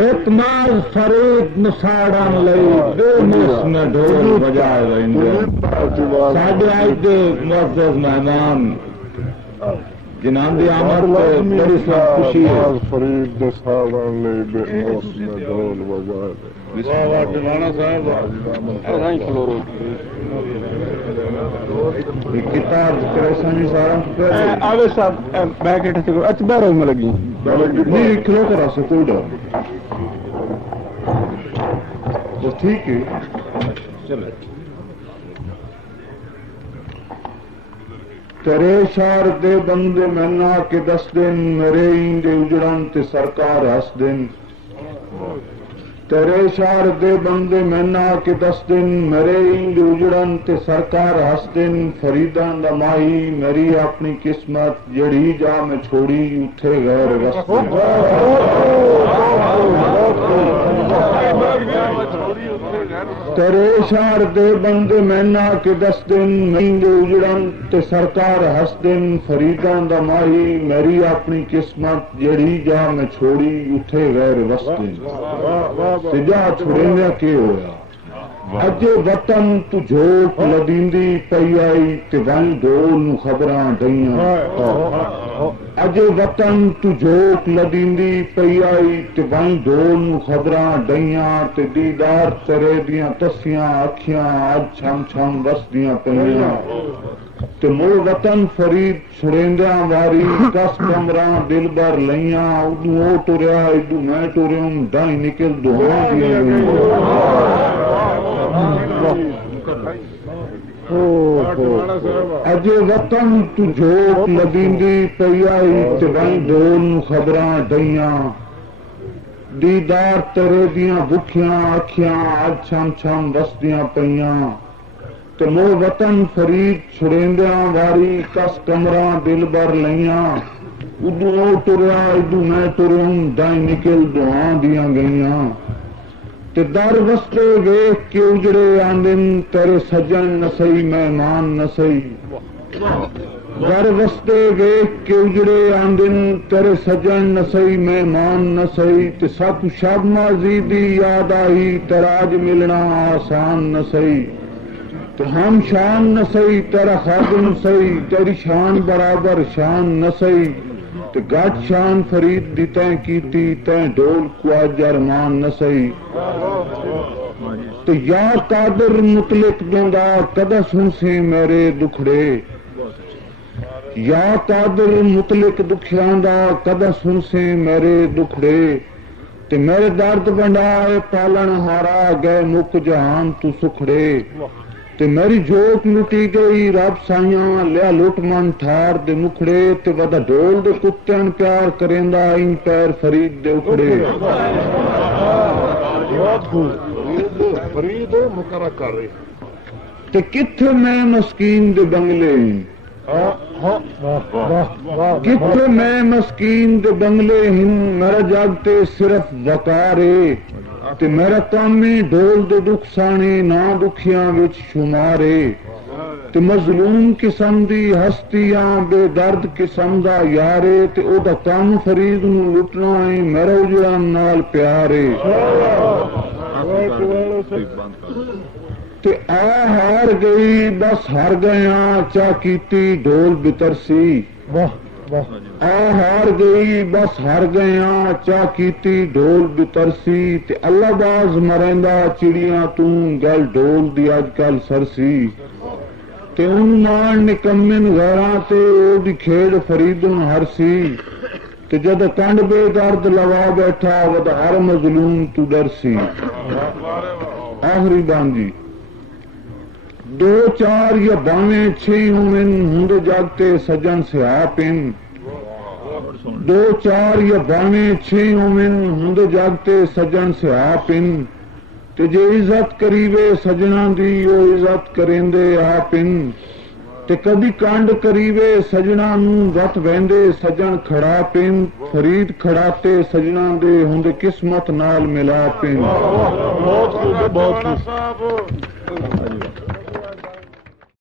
اعتماد فرید نساڑن لئی بے مسن ڈھول بجائے رہندے ساڈے اج دے معزز مہمان جنہاں دی آمد تے بڑی خوشی ہے فرید نساڑن لئی بے مسن ڈھول بجائے واہ واہ ٹلانا صاحب کتاب کریسانی سارا آوے صاحب بیکٹ سے اچ بارو میں لگی نہیں کھلو کرا سے کوئی ڈر تو ٹھیک ہے چلے تیرے شار دے بندے مہنا کے 10 دن میرے دے اجڑن تے سرکار ہس دن تیرے شار دے بندے مہنا کے 10 دن میرے دے اجڑن تے سرکار ہس دن فریداں دا مائی میری اپنی قسمت جڑی جا میں چھوڑی اٹھے غیر رستے تیرے شار دے بندے مہنا کے 10 دن دے اجڑن تے سرکار ہس دن فریداں دا مائی میری اپنی قسمت جڑی جا میں چھوڑی اٹھے غیر رستے جا چھوڑنے کے ہویا اج وطن تو جھوٹ لدیندی پئی آئی تے ون ڈول نو خبراں ڈیاں اج وطن تو جھوٹ لدیندی پئی آئی تے ون ڈول نو خبراں ڈیاں تے دیدار تیرے دیاں تسیاں اکھیاں اج چھم چھم وسدیاں پئیاں تے مڑ وطن فرید چھڑیندیاں واری 10 کمراں دل بر لئیاں ادو او ٹریا ادو میں ٹریوں ڈائیں نکل دعاں دیاں اج وطن تو جھوٹ لدیندی پئی آئی تے ون ڈول نو خبراں ڈیاں دیدار تیرے دیاں بکھیاں اکھیاں اج چھم چھم وسدیاں پئیاں تے مو وطن فرید چھڑیندیاں واری 10 کمراں دل بر لئیاں ادو او ٹریا ادو میں ٹریوں ڈائیں نکل دعاں دیاں گئیاں تے در وستے ویکھ کے اجڑے آندن تیرے سجن نہ سہی مہمان نہ سہی در وستے ویکھ کے اجڑے آندن تیرے سجن نہ سہی مہمان نہ سہی تے سب شب ماضی دی یاد آئی تیرا اج ملنا آسان نہ سہی تو ہم شان نہ سہی تیرا خادم سہی تیری شان برابر شان نہ سہی تے گٹ شان فرید دی تیں کیتی تیں ڈول کو اج ارمان نہ سہی تو یا قادر مطلق دوندا کدہ سن سے میرے دکھڑے یا قادر مطلق دکھیاں دا کدہ سن سے میرے دکھڑے تے میرے درد بنڈائے پالن ہارا گئے مک جہان تو سکھڑے تے میری جوک لٹی گئی رب سائیاں لیا لٹ من ٹھار دے مکھڑے تے ودا ڈول دے کتن پیار کریندا ان پیر فرید دے اکھڑے فرید مقرر کر رہے تے کتھے میں مسکین دے بنگلے کتھے میں مسکین دے بنگلے ہن میرا جاگتے صرف وقارے تے میرا کامی ڈول دے دکھ سانے نہ دکھیاں وچ شمارے تے مظلوم قسم دی ہستیاں بے درد قسم دا یارے تے او دا کام فرید نو لٹنا ہے میرا اجڑان نال پیارے تے آ ہار گئی بس ہار گیاں چا کیتی ڈول بترسی آ ہار گئی بس ہار گیاں چا کیتی ڈول بترسی تے اللہ باز مریندا چڑیاں توں گل ڈول دی اج کل سرسی تے ان مان نکمن غیراں تے او دی کھیڑ فریدن ہرسی تے جد کنڈ بے درد لوا بیٹھا ود ہر مظلوم تو ڈرسی آخری بانجی 2 4 یا 22 6 ہومن ہند جاگتے سجن سے آپن 2 4 یا 22 6 ہومن ہند جاگتے سجن سے آپن تے جے عزت کریوے سجنا دی او عزت کریندے آپن تے کبھی کانڈ کریوے سجنا نو وت ویندے سجن کھڑا پن فرید کھڑاتے سجنا دے ہند قسمت نال ملا پن